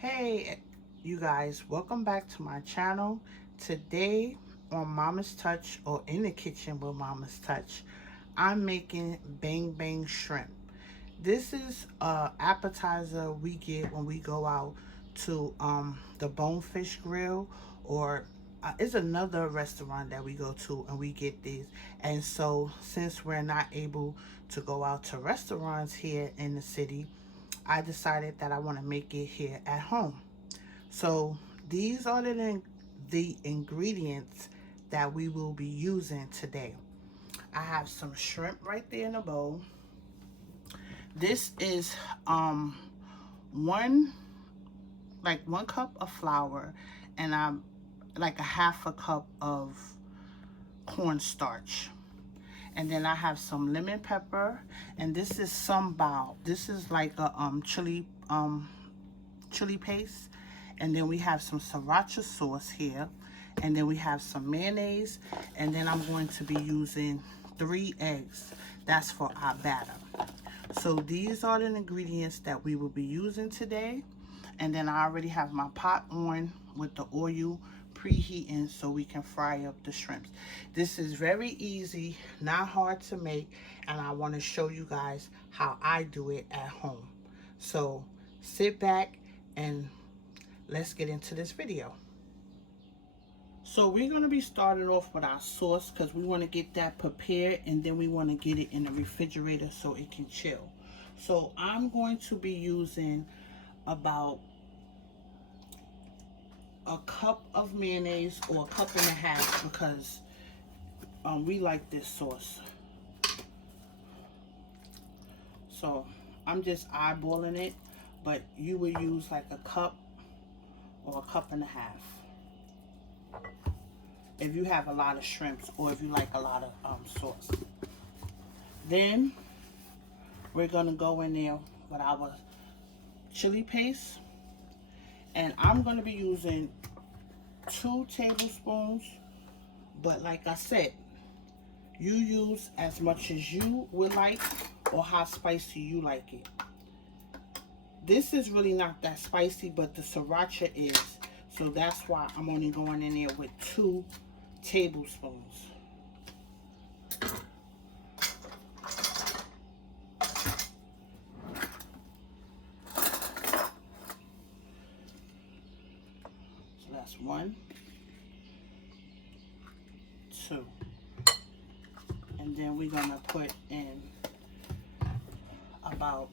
Hey you guys, welcome back to my channel. Today on Mama's Touch, or in the kitchen with Mama's Touch, I'm making bang bang shrimp. This is a appetizer we get when we go out to the Bonefish Grill, or it's another restaurant that we go to and we get these. And so since we're not able to go out to restaurants here in the city, I decided that I want to make it here at home. So these are the ingredients that we will be using today. I have some shrimp right there in the bowl. This is one one cup of flour, and I'm like a half a cup of cornstarch. And then I have some lemon pepper, and this is sambal. This is like a chili paste. And then we have some sriracha sauce here, and then we have some mayonnaise, and then I'm going to be using 3 eggs. That's for our batter. So these are the ingredients that we will be using today. And then I already have my pot on with the oil preheating so we can fry up the shrimps. This is very easy, not hard to make, and I want to show you guys how I do it at home. So sit back and let's get into this video. So we're going to be starting off with our sauce because we want to get that prepared, and then we want to get it in the refrigerator so it can chill. So I'm going to be using about a cup of mayonnaise, or a cup and a half, because we like this sauce. So I'm just eyeballing it, but you will use like a cup or a cup and a half if you have a lot of shrimps, or if you like a lot of sauce. Then we're gonna go in there with our chili paste, and I'm gonna be using 2 tablespoons, but like I said, you use as much as you would like, or how spicy you like it. This is really not that spicy, but the sriracha is, so that's why I'm only going in there with 2 tablespoons. So that's 1, 2. And then we're gonna put in about,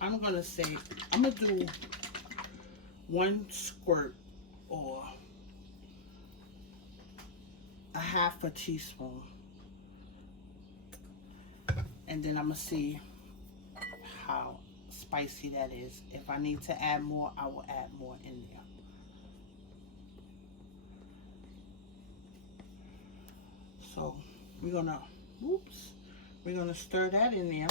I'm gonna do 1 squirt, or a half a teaspoon. And then I'm gonna see how spicy that is. If I need to add more, I will add more in there. So we're gonna stir that in there.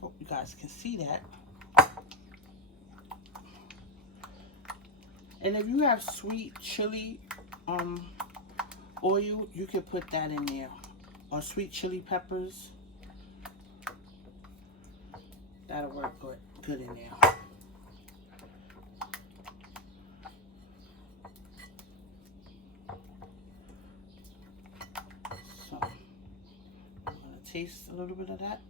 Hope you guys can see that. And if you have sweet chili oil, you can put that in there, or sweet chili peppers. That'll work good in there. So I'm gonna taste a little bit of that.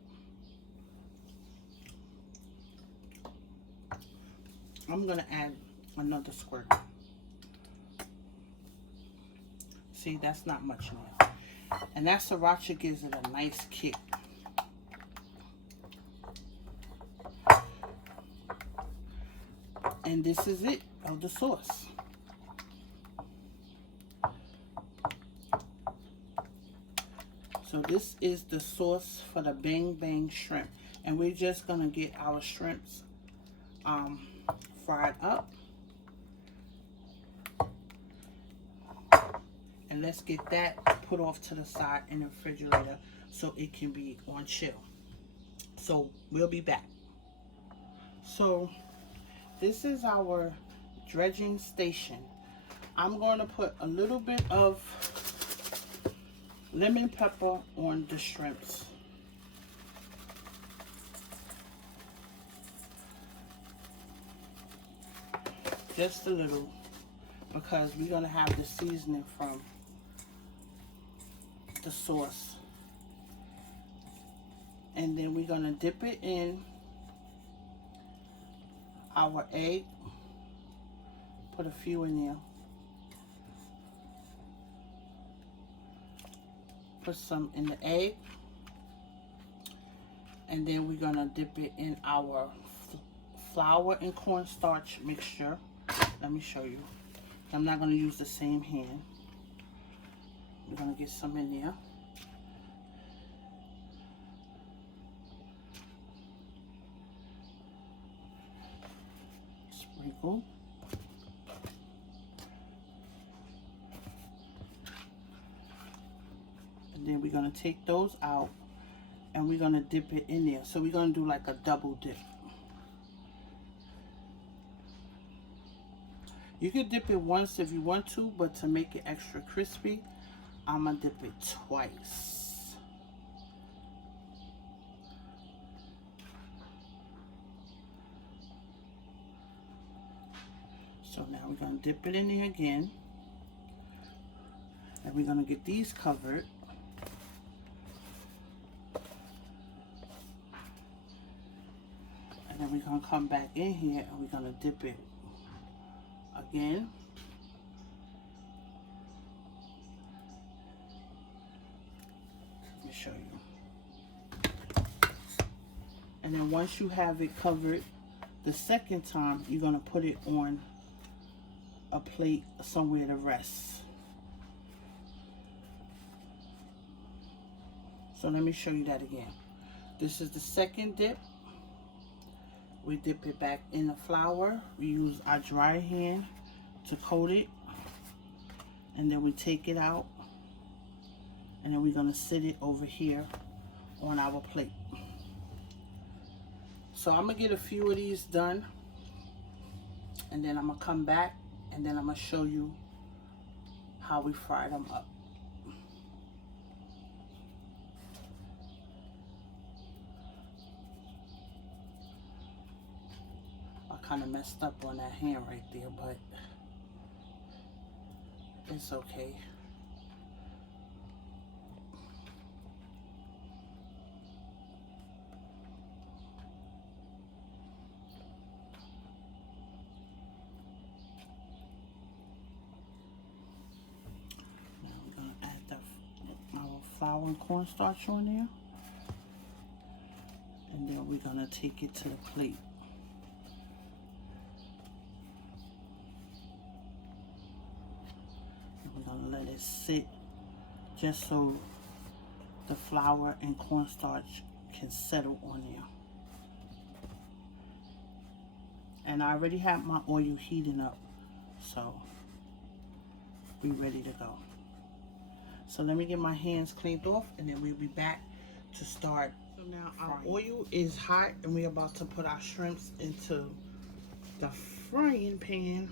I'm gonna add another squirt. See, that's not much now. And that sriracha gives it a nice kick. And this is it of the sauce. So this is the sauce for the bang bang shrimp. And we're just gonna get our shrimps fried up. And let's get that put off to the side in the refrigerator so it can be on chill. So we'll be back. So this is our dredging station. I'm going to put a little bit of lemon pepper on the shrimps. Just a little, because we're going to have the seasoning from the sauce. And then we're going to dip it in our egg. Put a few in there. Put some in the egg. And then we're going to dip it in our flour and cornstarch mixture. Let me show you. I'm not going to use the same hand. We're going to get some in there. Sprinkle. And then we're going to take those out and we're going to dip it in there. So we're going to do like a double dip. You can dip it once if you want to, but to make it extra crispy, I'm going to dip it twice. So now we're going to dip it in there again. And we're going to get these covered. And then we're going to come back in here and we're going to dip it again. Let me show you. And then once you have it covered the second time, you're going to put it on a plate somewhere to rest. So let me show you that again. This is the second dip. We dip it back in the flour. We use our dry hand to coat it. And then we take it out. And then we're going to sit it over here on our plate. So I'm going to get a few of these done. And then I'm going to come back. And then I'm going to show you how we fry them up. Kind of messed up on that hand right there, but it's okay. Now we're going to add our flour and cornstarch on there, and then we're going to take it to the plate. Let it sit just so the flour and cornstarch can settle on there. And I already have my oil heating up, so we're ready to go. So let me get my hands cleaned off and then we'll be back to start. So now our oil is hot and we're about to put our shrimps into the frying pan.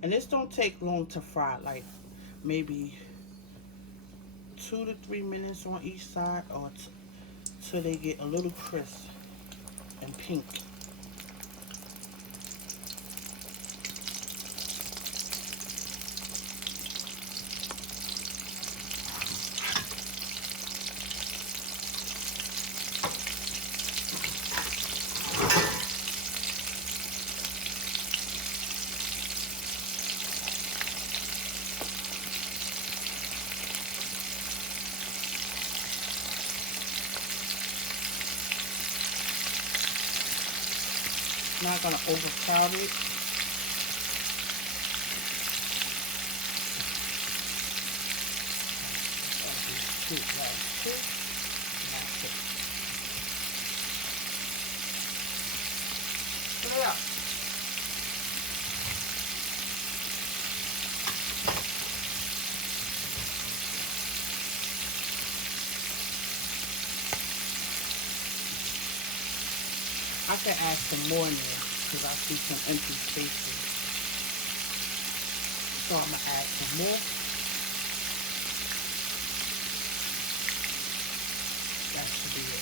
And this don't take long to fry, like maybe 2 to 3 minutes on each side, or till they get a little crisp and pink. Not going to overcrowd it. Put it up. I can add some more in there. because I see some empty spaces. So I'm going to add some more. That should be it.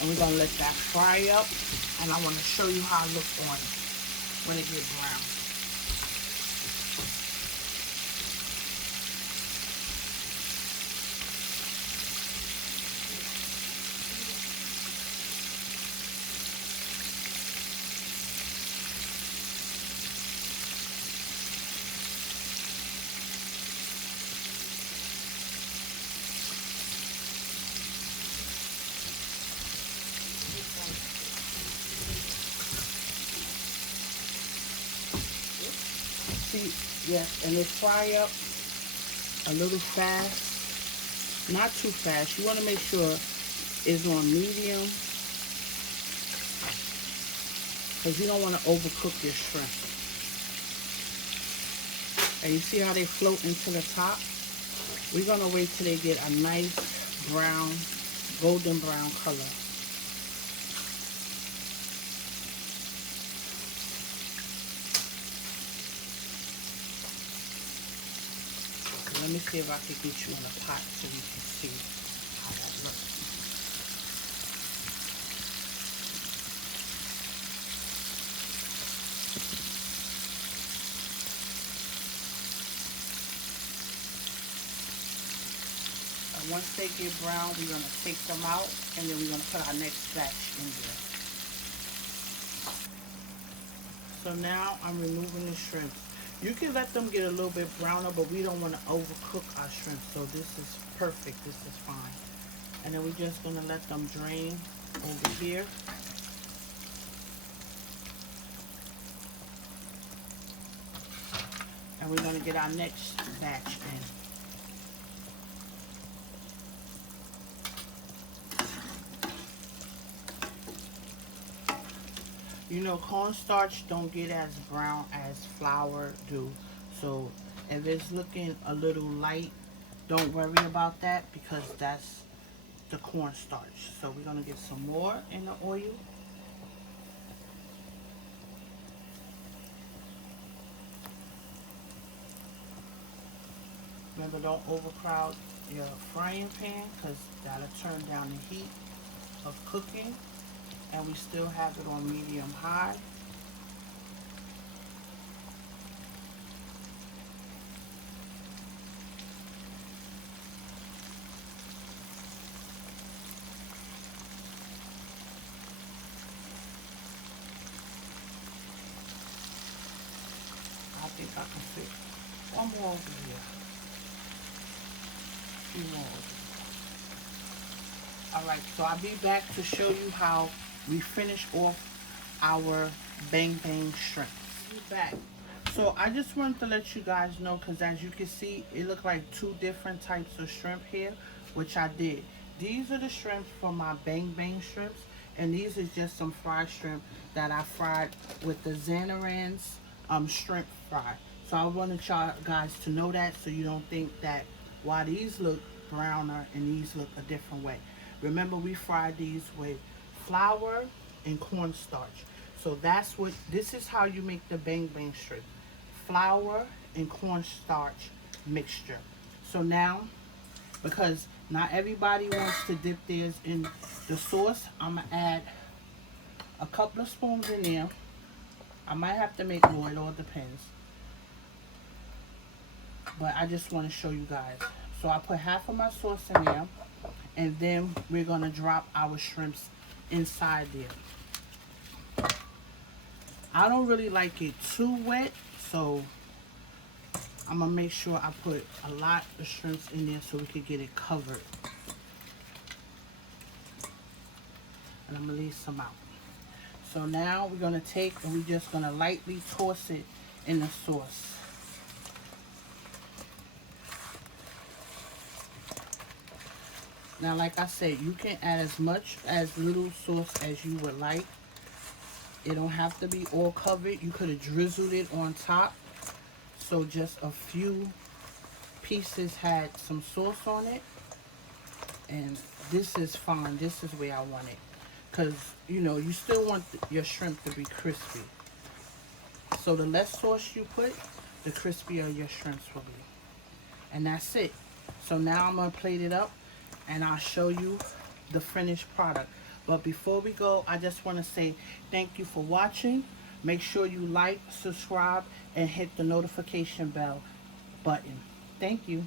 And we're going to let that fry up. And I want to show you how it looks on it when it gets brown. See, yes, and it fry up a little fast, not too fast. You want to make sure it's on medium because you don't want to overcook your shrimp. And you see how they float into the top? We're going to wait till they get a nice brown, golden brown color. Let me see if I can get you in a pot so you can see how that looks. And once they get brown, we're going to take them out and then we're going to put our next batch in there. So now I'm removing the shrimp. You can let them get a little bit browner, but we don't want to overcook our shrimp. So this is perfect. This is fine. And then we're just going to let them drain over here. And we're going to get our next batch in. You know, cornstarch don't get as brown as flour do. So if it's looking a little light, don't worry about that because that's the cornstarch. So we're going to get some more in the oil. Remember, don't overcrowd your frying pan because that'll turn down the heat of cooking. And we still have it on medium high. I think I can fit one more over here. Two more over here. Alright, so I'll be back to show you how we finish off our bang bang shrimp. Be back. So I just wanted to let you guys know because as you can see, it looked like two different types of shrimp here, which I did. These are the shrimps for my bang bang shrimps, and these is just some fried shrimp that I fried with the Zanarans shrimp fry. So I wanted y'all guys to know that so you don't think that why these look browner and these look a different way. Remember, we fried these with flour and cornstarch. So that's what, this is how you make the bang bang shrimp. Flour and cornstarch mixture. So now, because not everybody wants to dip theirs in the sauce, I'm going to add a couple of spoons in there. I might have to make more, it all depends. But I just want to show you guys. So I put half of my sauce in there. And then we're going to drop our shrimps inside there. I don't really like it too wet, so I'm going to make sure I put a lot of shrimps in there so we can get it covered. And I'm going to leave some out. So now we're going to take and we're just going to lightly toss it in the sauce. Now, like I said, you can add as much as little sauce as you would like. It don't have to be all covered. You could have drizzled it on top. So just a few pieces had some sauce on it, and this is fine. This is where I want it, because you know you still want your shrimp to be crispy. So the less sauce you put, the crispier your shrimps will be. And that's it. So now I'm gonna plate it up and I'll show you the finished product. But before we go, I just want to say thank you for watching. Make sure you like, subscribe, and hit the notification bell button. Thank you.